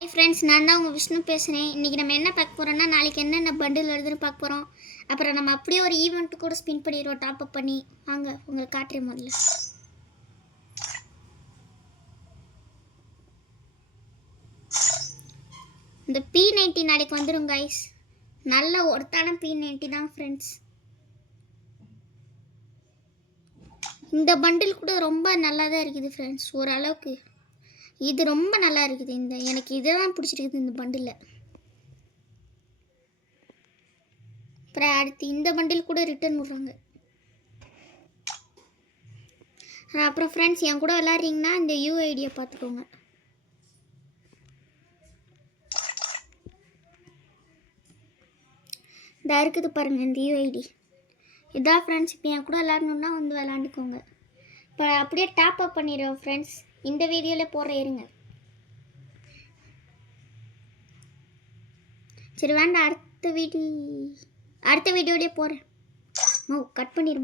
Hi friends, நான் தான் உங்கள் விஷ்ணு பேசுகிறேன். இன்றைக்கி நம்ம என்ன பார்க்க போகிறோன்னா, நாளைக்கு என்னென்ன பண்டில் வருதுன்னு பார்க்க போகிறோம். அப்புறம் நம்ம அப்படியே ஒரு ஈவெண்ட்டு கூட ஸ்பின் பண்ணிடுவோம், டாப் அப் பண்ணி. வாங்க உங்களுக்கு காட்டுறேன் முதல்ல. இந்த P90 நாளைக்கு வந்துடும் கைஸ். நல்ல ஒருத்தான P90 தான் ஃப்ரெண்ட்ஸ். இந்த பண்டில் கூட ரொம்ப நல்லா தான் இருக்குது ஃப்ரெண்ட்ஸ், ஓரளவுக்கு. இது ரொம்ப நல்லா இருக்குது. எனக்கு இதெல்லாம் பிடிச்சிருக்குது இந்த பண்டில். அப்புறம் அடுத்து இந்த பண்டில் கூட ரிட்டர்ன் விட்றாங்க. அப்புறம் ஃப்ரெண்ட்ஸ், என் கூட விளாட்றீங்கன்னா இந்த யூஐடியை பார்த்துக்கோங்க. இதாக இருக்குது பாருங்கள் இந்த யூஐடி. இதான் ஃப்ரெண்ட்ஸ், இப்போ என் கூட விளாட்ணுன்னா வந்து விளாண்டுக்கோங்க. இப்போ அப்படியே டாப் அப் பண்ணிடுவோம் ஃப்ரெண்ட்ஸ். இந்த வீடியோவில் போடுற இருங்க. சரி வேண்டாம், அடுத்த வீடியோலேயே போகிறேன். கட் பண்ணிடுவோம்.